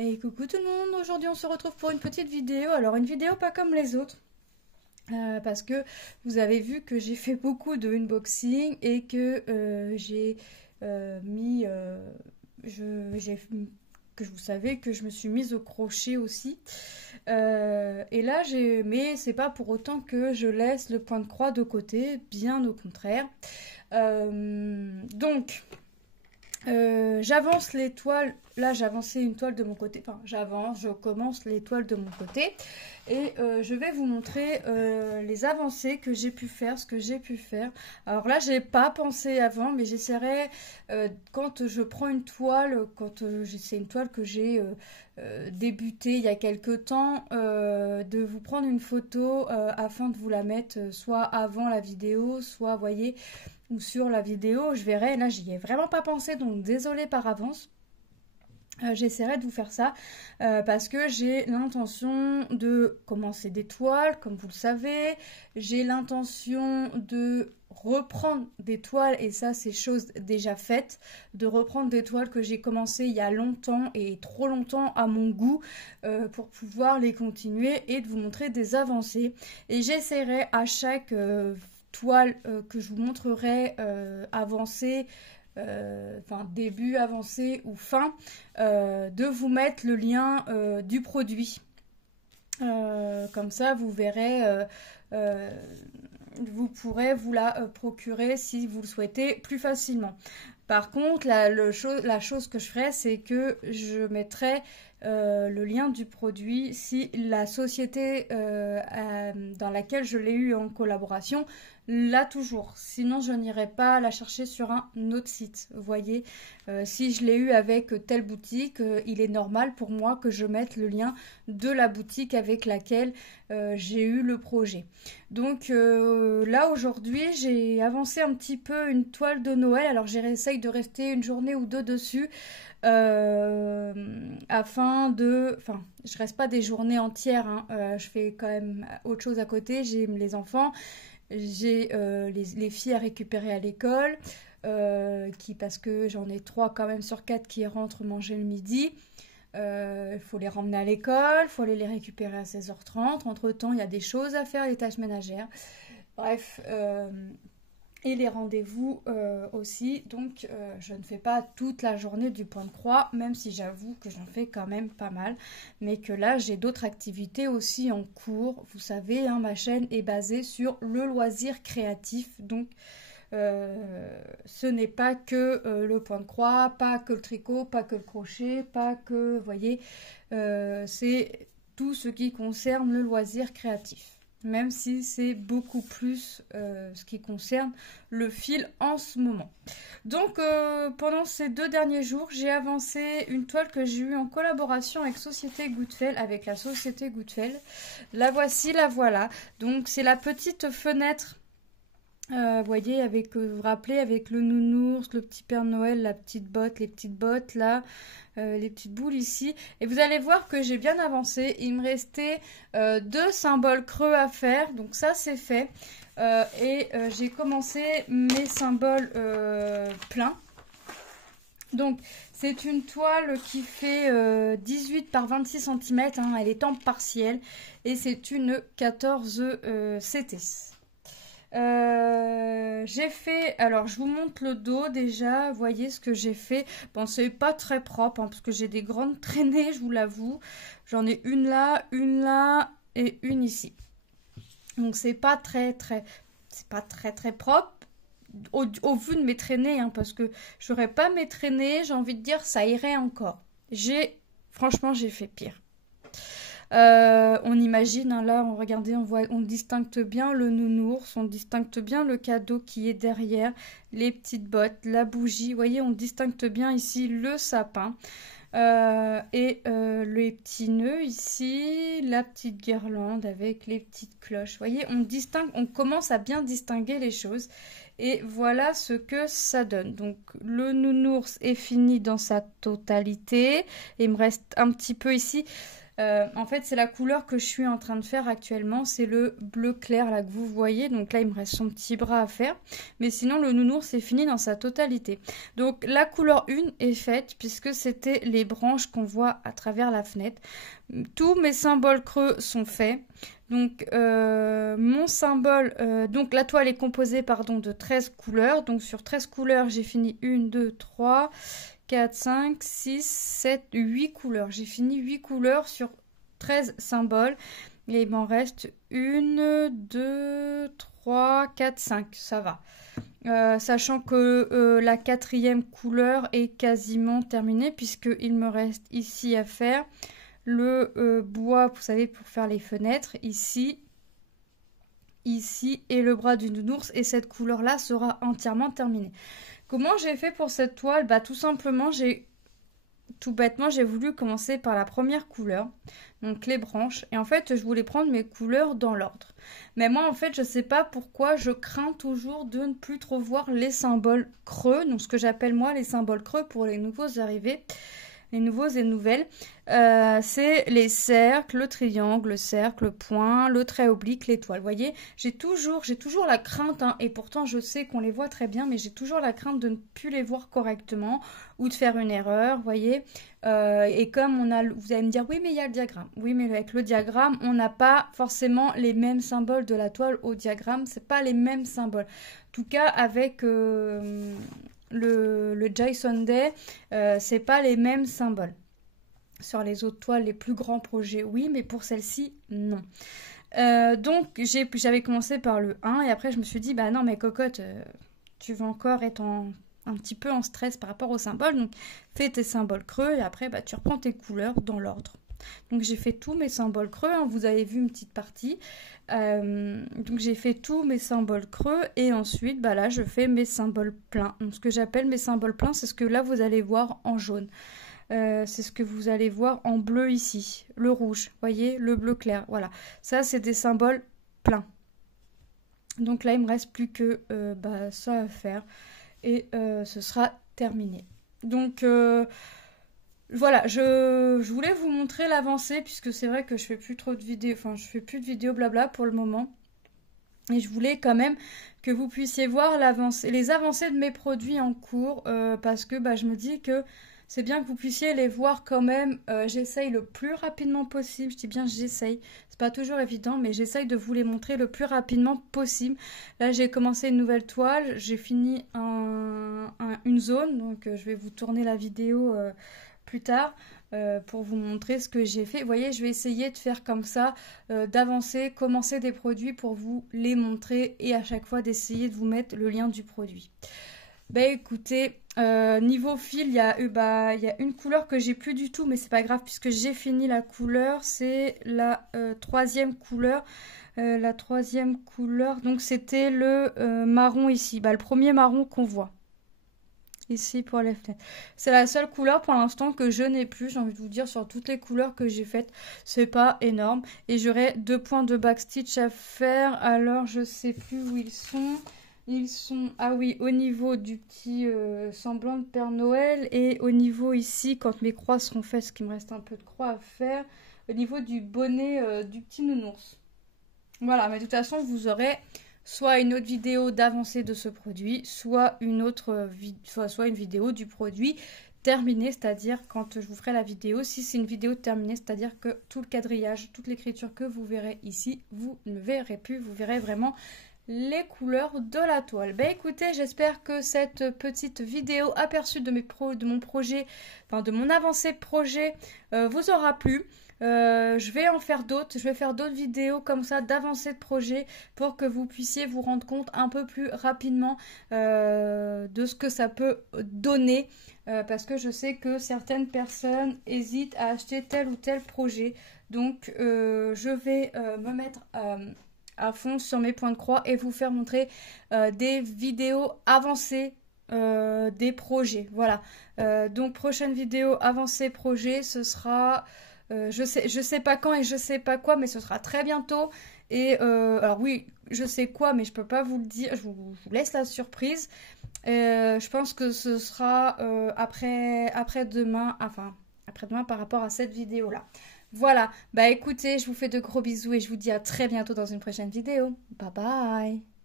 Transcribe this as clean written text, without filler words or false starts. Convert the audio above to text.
Hey coucou tout le monde, aujourd'hui on se retrouve pour une petite vidéo, alors une vidéo pas comme les autres, parce que vous avez vu que j'ai fait beaucoup de unboxing et que j'ai mis, j'ai que vous savez que je me suis mise au crochet aussi. Et là mais c'est pas pour autant que je laisse le point de croix de côté, bien au contraire. Donc j'avance les toiles. Là, j'ai avancé une toile de mon côté. Enfin, je commence les toiles de mon côté. Et je vais vous montrer les avancées que j'ai pu faire, ce que j'ai pu faire. Alors là, j'ai pas pensé avant, mais j'essaierai, quand je prends une toile, c'est une toile que j'ai débutée il y a quelques temps, de vous prendre une photo afin de vous la mettre soit avant la vidéo, soit, vous voyez, ou sur la vidéo, je verrai. Là, j'y ai vraiment pas pensé, donc désolée par avance. J'essaierai de vous faire ça parce que j'ai l'intention de commencer des toiles, comme vous le savez. J'ai l'intention de reprendre des toiles, et ça c'est chose déjà faite, de reprendre des toiles que j'ai commencé il y a longtemps et trop longtemps à mon goût, pour pouvoir les continuer et de vous montrer des avancées. Et j'essaierai à chaque toile que je vous montrerai avancée, enfin début, avancé ou fin, de vous mettre le lien du produit. Comme ça, vous verrez, vous pourrez vous la procurer si vous le souhaitez plus facilement. Par contre, la chose que je ferai, c'est que je mettrai le lien du produit si la société dans laquelle je l'ai eu en collaboration l'a toujours. Sinon, je n'irai pas la chercher sur un autre site. Vous voyez, si je l'ai eu avec telle boutique, il est normal pour moi que je mette le lien de la boutique avec laquelle j'ai eu le projet. Donc là, aujourd'hui, j'ai avancé un petit peu une toile de Noël. Alors, j'essaye de rester une journée ou deux dessus. Afin de... Enfin, je reste pas des journées entières, hein. Je fais quand même autre chose à côté. J'ai les enfants, j'ai les filles à récupérer à l'école, parce que j'en ai 3 quand même sur 4 qui rentrent manger le midi. Il faut les ramener à l'école, il faut aller les récupérer à 16h30. Entre-temps, il y a des choses à faire, les tâches ménagères. Bref, et les rendez-vous aussi. Donc, je ne fais pas toute la journée du point de croix, même si j'avoue que j'en fais quand même pas mal. Mais que là, j'ai d'autres activités aussi en cours. Vous savez, hein, ma chaîne est basée sur le loisir créatif. Donc, ce n'est pas que le point de croix, pas que le tricot, pas que le crochet, pas que, vous voyez, c'est tout ce qui concerne le loisir créatif. Même si c'est beaucoup plus ce qui concerne le fil en ce moment. Donc pendant ces 2 derniers jours, j'ai avancé une toile que j'ai eue en collaboration avec avec la société Goodfell. La voici, la voilà. Donc c'est la petite fenêtre. Vous voyez, vous vous rappelez, avec le nounours, le petit Père Noël, la petite botte, les petites bottes là, les petites boules ici. Et vous allez voir que j'ai bien avancé. Il me restait 2 symboles creux à faire, donc ça c'est fait. J'ai commencé mes symboles pleins. Donc c'est une toile qui fait 18 par 26 cm, hein, elle est en partiel, et c'est une 14 CT. J'ai fait, alors je vous montre le dos déjà, voyez ce que j'ai fait. Bon, c'est pas très propre, hein, parce que j'ai des grandes traînées, je vous l'avoue. J'en ai une là et une ici. Donc c'est pas très propre au vu de mes traînées, hein, parce que j'aurais pas mes traînées, j'ai envie de dire, ça irait encore. Franchement, j'ai fait pire. On imagine, hein, là, regardez, on distingue bien le nounours, on distingue bien le cadeau qui est derrière, les petites bottes, la bougie. Vous voyez, on distingue bien ici le sapin. Les petits nœuds ici, la petite guirlande avec les petites cloches. Vous voyez, on commence à bien distinguer les choses. Et voilà ce que ça donne. Donc le nounours est fini dans sa totalité. Il me reste un petit peu ici. En fait, c'est la couleur que je suis en train de faire actuellement. C'est le bleu clair là que vous voyez. Donc là, il me reste son petit bras à faire. Mais sinon, le nounours est fini dans sa totalité. Donc la couleur 1 est faite puisque c'était les branches qu'on voit à travers la fenêtre. Tous mes symboles creux sont faits. Donc mon symbole, donc la toile est composée pardon, de 13 couleurs. Donc sur 13 couleurs, j'ai fini 1, 2, 3... 4, 5, 6, 7, 8 couleurs. J'ai fini 8 couleurs sur 13 symboles. Et il m'en reste 1, 2, 3, 4, 5. Ça va. Sachant que la quatrième couleur est quasiment terminée puisqu'il me reste ici à faire le bois, vous savez, pour faire les fenêtres. Ici et le bras du nounours. Et cette couleur-là sera entièrement terminée. Comment j'ai fait pour cette toile? Bah tout simplement, tout bêtement, j'ai voulu commencer par la première couleur, donc les branches. Et en fait, je voulais prendre mes couleurs dans l'ordre. Mais moi, en fait, je sais pas pourquoi, je crains toujours de ne plus trop voir les symboles creux. Donc ce que j'appelle moi les symboles creux pour les nouveaux arrivés. Les nouveaux et nouvelles, c'est les cercles, le triangle, le cercle, le point, le trait oblique, l'étoile. Vous voyez, j'ai toujours la crainte, hein, et pourtant je sais qu'on les voit très bien, mais j'ai toujours la crainte de ne plus les voir correctement ou de faire une erreur, vous voyez. Et comme vous allez me dire, oui, mais il y a le diagramme. Oui, mais avec le diagramme, on n'a pas forcément les mêmes symboles de la toile au diagramme, c'est pas les mêmes symboles. En tout cas, avec le Jason Day, c'est pas les mêmes symboles. Sur les autres toiles, les plus grands projets, oui, mais pour celle-ci, non. Donc, j'avais commencé par le 1 et après, je me suis dit, bah non, mais cocotte, tu vas encore être un petit peu en stress par rapport aux symboles. Donc, fais tes symboles creux et après, bah, tu reprends tes couleurs dans l'ordre. Donc j'ai fait tous mes symboles creux, hein, vous avez vu une petite partie. Donc j'ai fait tous mes symboles creux et ensuite bah là je fais mes symboles pleins. Donc ce que j'appelle mes symboles pleins, c'est ce que là vous allez voir en jaune. C'est ce que vous allez voir en bleu ici, le rouge, voyez, le bleu clair, voilà. Ça c'est des symboles pleins. Donc là il me reste plus que bah, ça à faire et ce sera terminé. Donc voilà, je voulais vous montrer l'avancée puisque c'est vrai que je fais plus trop de vidéos, enfin je fais plus de vidéos blabla pour le moment. Et je voulais quand même que vous puissiez voir les avancées de mes produits en cours parce que bah, je me dis que c'est bien que vous puissiez les voir quand même. J'essaye le plus rapidement possible, je dis bien j'essaye, c'est pas toujours évident, mais j'essaye de vous les montrer le plus rapidement possible. Là j'ai commencé une nouvelle toile, j'ai fini une zone, donc je vais vous tourner la vidéo plus tard pour vous montrer ce que j'ai fait. Vous voyez, je vais essayer de faire comme ça, d'avancer, commencer des produits pour vous les montrer et à chaque fois d'essayer de vous mettre le lien du produit. Ben écoutez, niveau fil, il y a une couleur que j'ai plus du tout, mais c'est pas grave puisque j'ai fini la couleur, c'est la troisième couleur. La troisième couleur, donc c'était le marron ici, bah, le premier marron qu'on voit. Ici pour les fenêtres. C'est la seule couleur pour l'instant que je n'ai plus. J'ai envie de vous dire, sur toutes les couleurs que j'ai faites, c'est pas énorme. Et j'aurai 2 points de backstitch à faire. Alors, je sais plus où ils sont. Ils sont, ah oui, au niveau du petit semblant de Père Noël. Et au niveau ici, quand mes croix seront faites, parce qu'il me reste un peu de croix à faire, au niveau du bonnet du petit nounours. Voilà, mais de toute façon, vous aurez soit une autre vidéo d'avancée de ce produit, soit une autre soit une vidéo du produit terminé, c'est-à-dire quand je vous ferai la vidéo, si c'est une vidéo terminée, c'est-à-dire que tout le quadrillage, toute l'écriture que vous verrez ici, vous ne verrez plus, vous verrez vraiment les couleurs de la toile. Ben écoutez, j'espère que cette petite vidéo aperçue de mon projet, enfin de mon avancée projet vous aura plu. Je vais en faire d'autres, je vais faire d'autres vidéos comme ça d'avancée de projet pour que vous puissiez vous rendre compte un peu plus rapidement de ce que ça peut donner parce que je sais que certaines personnes hésitent à acheter tel ou tel projet, donc je vais me mettre à fond sur mes points de croix et vous faire montrer des vidéos avancées des projets, voilà. Donc prochaine vidéo avancée projet, ce sera je sais pas quand et je sais pas quoi, mais ce sera très bientôt. Et alors oui, je sais quoi, mais je peux pas vous le dire. Je vous laisse la surprise. Je pense que ce sera après-demain, enfin après-demain par rapport à cette vidéo-là. Voilà, bah écoutez, je vous fais de gros bisous et je vous dis à très bientôt dans une prochaine vidéo. Bye bye.